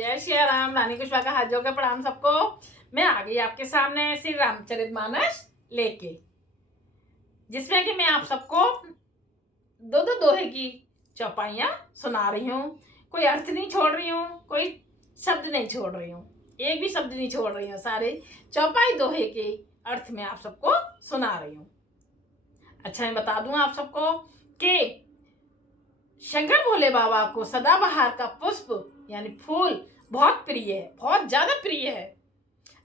जय श्री राम। रानी कुशवा का हाथ जोड़कर प्रणाम सबको। मैं आ गई आपके सामने श्री रामचरितमानस लेके, जिसमें कि मैं आप सबको दो दोहे की चौपाइयाँ सुना रही हूँ। कोई अर्थ नहीं छोड़ रही हूँ, कोई शब्द नहीं छोड़ रही हूँ, एक भी शब्द नहीं छोड़ रही हूँ। सारे चौपाई दोहे के अर्थ में आप सबको सुना रही हूँ। अच्छा, मैं बता दूं आप सबको कि शंकर भोले बाबा को सदाबहार का पुष्प यानी फूल बहुत प्रिय है, बहुत ज्यादा प्रिय है।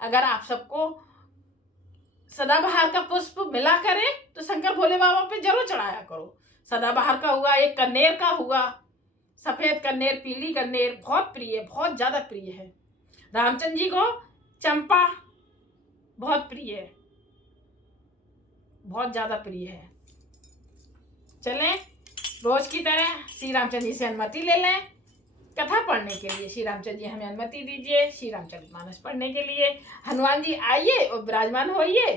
अगर आप सबको सदाबहार का पुष्प मिला करे तो शंकर भोले बाबा पे जरूर चढ़ाया करो। सदाबहार का हुआ, एक कन्नेर का हुआ, सफेद कन्नेर, पीली कन्नेर बहुत प्रिय, बहुत ज्यादा प्रिय है। रामचंद्र जी को चंपा बहुत प्रिय है, बहुत ज्यादा प्रिय है। चलें, रोज की तरह श्री रामचंद्र जी से अनुमति ले लें कथा पढ़ने के लिए। श्री रामचंद्र जी हमें अनुमति दीजिए श्री रामचरितमानस पढ़ने के लिए। हनुमान जी आइए और विराजमान होइए,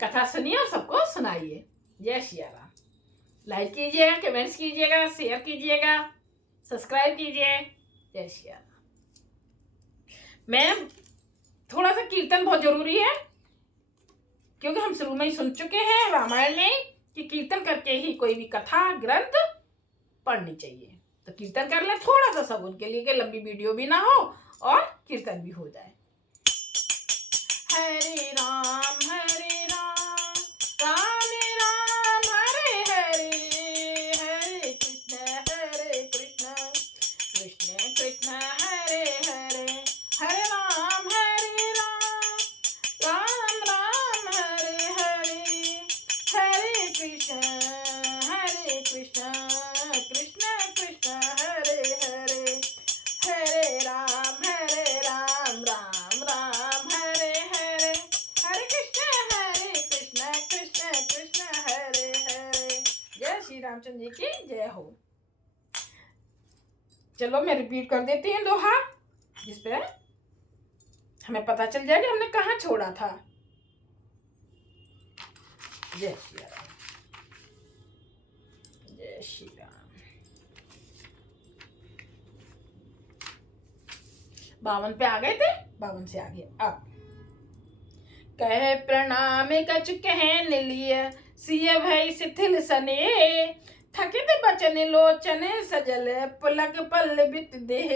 कथा सुनिए और सबको सुनाइए। जय श्री राम। लाइक कीजिएगा, कमेंट्स कीजिएगा, शेयर कीजिएगा, सब्सक्राइब कीजिए। जय श्री राम। मैं थोड़ा सा कीर्तन बहुत जरूरी है, क्योंकि हम शुरू में ही सुन चुके हैं रामायण में कि कीर्तन करके ही कोई भी कथा ग्रंथ पढ़नी चाहिए। तो कीर्तन कर ले थोड़ा सा, सब उनके लिए कि लंबी वीडियो भी ना हो और कीर्तन भी हो जाए। हरे राम राम राम हरे हरे, हरे कृष्ण कृष्ण कृष्ण हरे हरे, हरे राम राम राम हरे हरे, हरे कृष्ण कृष्ण कृष्ण हरे हरे, हरे राम राम राम हरे हरे, हरे कृष्ण कृष्ण कृष्ण हरे हरे। जय श्री रामचंद्र जी की जय हो। चलो मैं रिपीट कर देती हूँ दोहा, जिसपे हमें पता चल जाए कि हमने कहाँ छोड़ा था। जय श्री राम, जय श्री राम। 52 पे आ गए थे, 52 से आगे अब कहे प्रणाम कछु कहन लिय, सिय भई शिथिल सने, थकित बचन लोचन सजल, पुलक पल्लवित देह।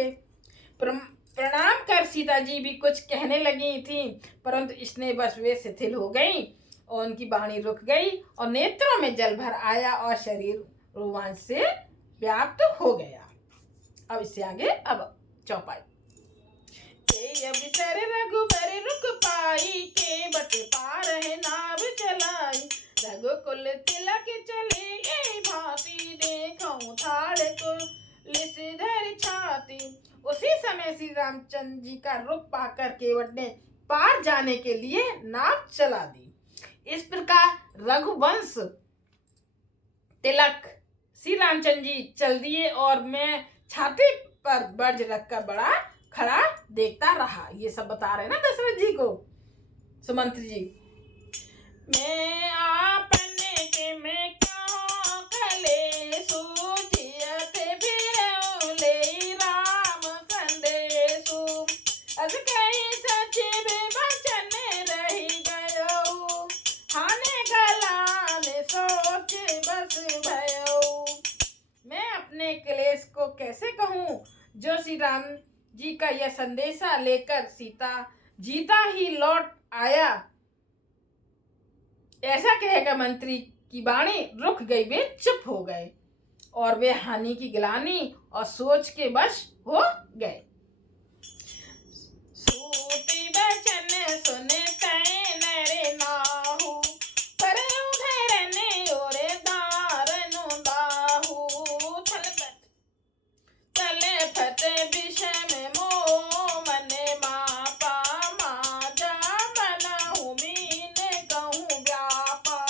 प्रणाम कर सीता जी भी कुछ कहने लगी थी, परंतु इसने बस वे शिथिल हो गई और उनकी वाणी रुक गई और नेत्रों में जल भर आया और शरीर रोमांच से व्याप्त हो गया। अब इससे आगे अब चौपाई। अवसर रघुबर रुक पाई, के बट पार है नाव चलाई, रघुकुल तिलक चले ये भांति, देखूं थाड़ को लिसधर छाती। उसी समय श्री रामचंद्र जी का रुख पाकर केवट ने पार जाने के लिए नाव चला दी। इस प्रकार रघुवंश तिलक श्री रामचंद्र जी चल दिए और मैं छाती पर बर्ज रखकर बड़ा खड़ा देखता रहा। ये सब बता रहे हैं ना दशरथ जी को सुमंत्र जी। मैं आपने के मैं कहो कलेसु, जियत फिरौले राम संदेशु, अस कहीं सचिव वचन रही गयो, हाने गलाने सोच बस भयो। मैं अपने क्लेश को कैसे कहूँ, जो श्री राम जी का यह संदेशा लेकर सीता जीता ही लौट आया। ऐसा कहेगा मंत्री की वाणी रुक गई, वे चुप हो गए और वे हानि की गिलानी और सोच के वश हो गए। सूती बचन सुने तय नरे नाहु, पर उधर ने ओरे दारनु दाहु, तले फते विषम मोह मने मापा, माजा मनहु मीन कहूँ व्यापा।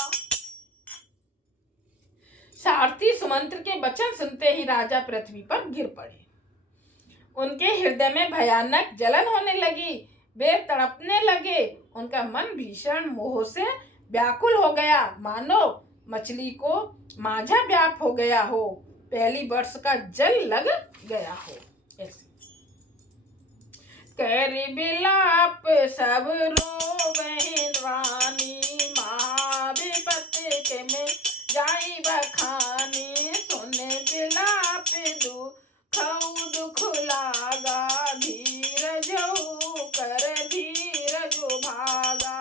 सारथी सुमंत्र के वचन सुनते ही राजा पृथ्वी पर गिर पड़े। उनके हृदय में भयानक जलन होने लगी, वे तड़पने लगे। उनका मन भीषण मोह से व्याकुल हो गया, मानो मछली को माझा व्याप हो गया हो, पहली वर्ष का जल लग गया हो। ऐसे करी बिलाप सब रोवें रानी, महाविपत्ति के में जाई बखानी, सुने बिलाप दुख लागा, धीरज कर धीरज भागा।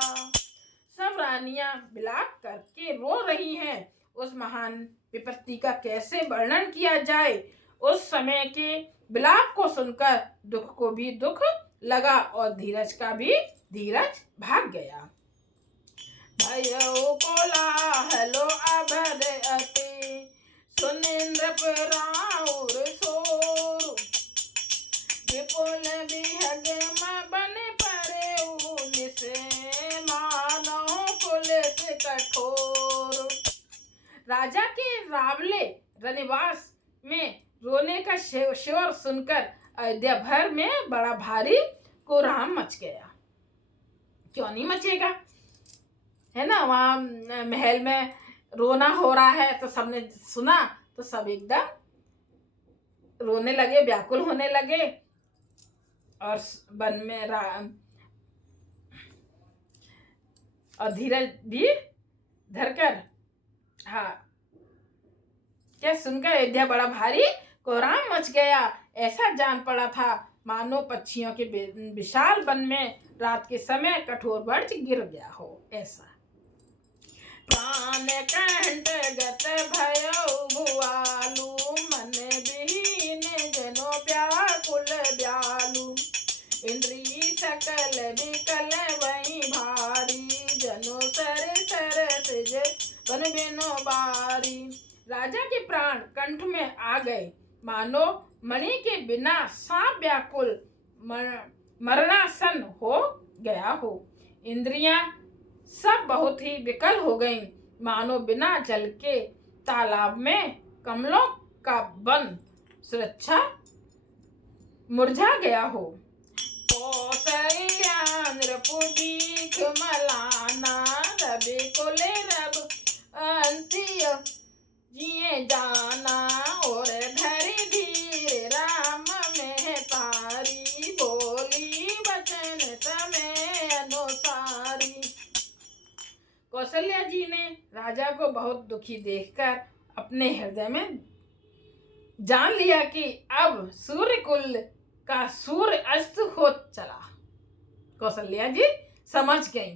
सब रानियां बिलाप करके रो रही हैं। उस महान विपत्ति का कैसे वर्णन किया जाए। उस समय के बिलाप को सुनकर दुख को भी दुख लगा और धीरज का भी धीरज भाग गया। भयो कोलाहलो अभद अति, सुनिंद्र राउर सोर, विपुल विहग बन परे निसे, मानो पुलिस कठोर। राजा के रावले रनिवास में रोने का शोर सुनकर अयोध्या भर में बड़ा भारी कोहराम मच गया। क्यों नहीं मचेगा, है ना। वहाँ महल में रोना हो रहा है तो सबने सुना तो सब एकदम रोने लगे, व्याकुल होने लगे। और वन में और धीरज भी धरकर, हाँ, क्या सुनकर अयोध्या बड़ा भारी कोहराम मच गया। ऐसा जान पड़ा था मानो पक्षियों के विशाल वन में रात के समय कठोर वर्ष गिर गया हो। ऐसा प्राण कंठ गत भयो भुआलु, मन विहीन जनो व्याकुल ब्यालु, इंद्री सकल विकल वही भारी, जनो सर सिज बन बिनो बारी। राजा के प्राण कंठ में आ गए, मानो मणि के बिना सांप व्याकुल मरणासन हो गया हो। इंद्रियां सब बहुत ही विकल हो गईं, मानो बिना जल के तालाब में कमलों का वन सुरक्षा मुरझा गया हो। नृपुदीख मलाना, रवि कुले रब अंतिय जिए जाना, और धरी धीरे राम में पारी, बोली वचन समय अनुसारी। कौशल्या जी ने राजा को बहुत दुखी देखकर अपने हृदय में जान लिया कि अब सूर्य कुल का सूर्य अस्त हो चला। कौशल्या जी समझ गई।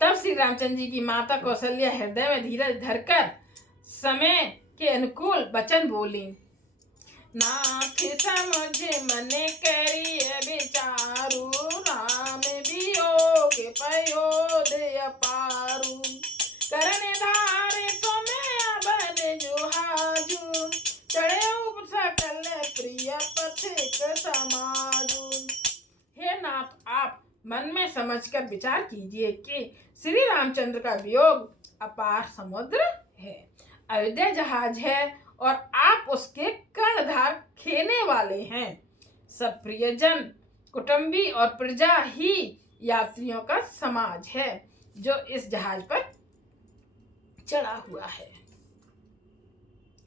तब श्री रामचंद्र जी की माता कौशल्या हृदय में धीरज धरकर समय के अनुकूल वचन बोली। नाथ समझ मन करिए विचारु, राम वियोग पयोद अपारु, करन धारे तुम्हें अबन जुहाजु, चढ़े सकल प्रिय पथिक समाजु। हे नाथ, आप मन में समझकर विचार कीजिए कि श्री रामचंद्र का वियोग अपार समुद्र है, अयोध्या जहाज है और आप उसके कर्णधार खेने वाले हैं। सब प्रियजन, कुटुंबी और प्रजा ही यात्रियों का समाज है जो इस जहाज पर चढ़ा हुआ है।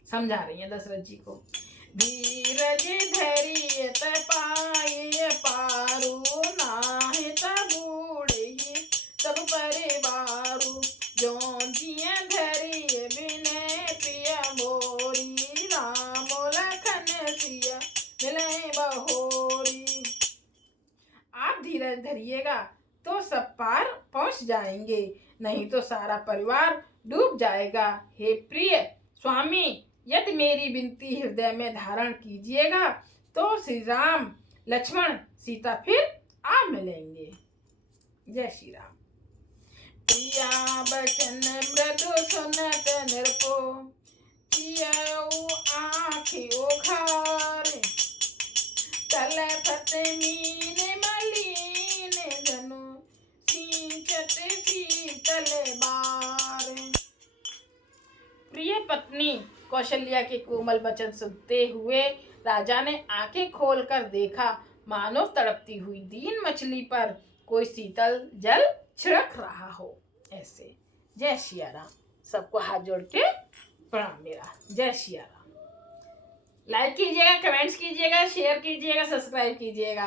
समझा रही है दशरथ जी को। धीरज धरिय पाए पारू, नाहित बूढ़े ही सब परिवारू, जो जिय धरिय बिने प्रिय मोरी, राम लखन सिय मिले बहोरी। आप धीरज धरिएगा तो सब पार पहुंच जाएंगे, नहीं तो सारा परिवार डूब जाएगा। हे प्रिय स्वामी, यदि मेरी विनती हृदय में धारण कीजिएगा तो श्री राम लक्ष्मण सीता फिर आ मिलेंगे। जय श्री राम। प्रिया बचन मृदु सुनत नृपो, चियऊ आँखि उघारे, तल फत मीन मलीन धनु, सींचत शीतल बार। प्रिय पत्नी कौशल्या के कोमल वचन सुनते हुए राजा ने आंखें खोलकर देखा, मानो तड़पती हुई दीन मछली पर कोई शीतल जल छिड़क रहा हो। ऐसे जय सिया राम। सबको हाथ जोड़ के प्रणाम मेरा। जय सिया राम। लाइक कीजिएगा, कमेंट्स कीजिएगा, शेयर कीजिएगा, सब्सक्राइब कीजिएगा।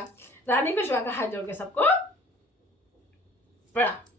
रानी पेशवा का हाथ जोड़ के सबको प्रणाम।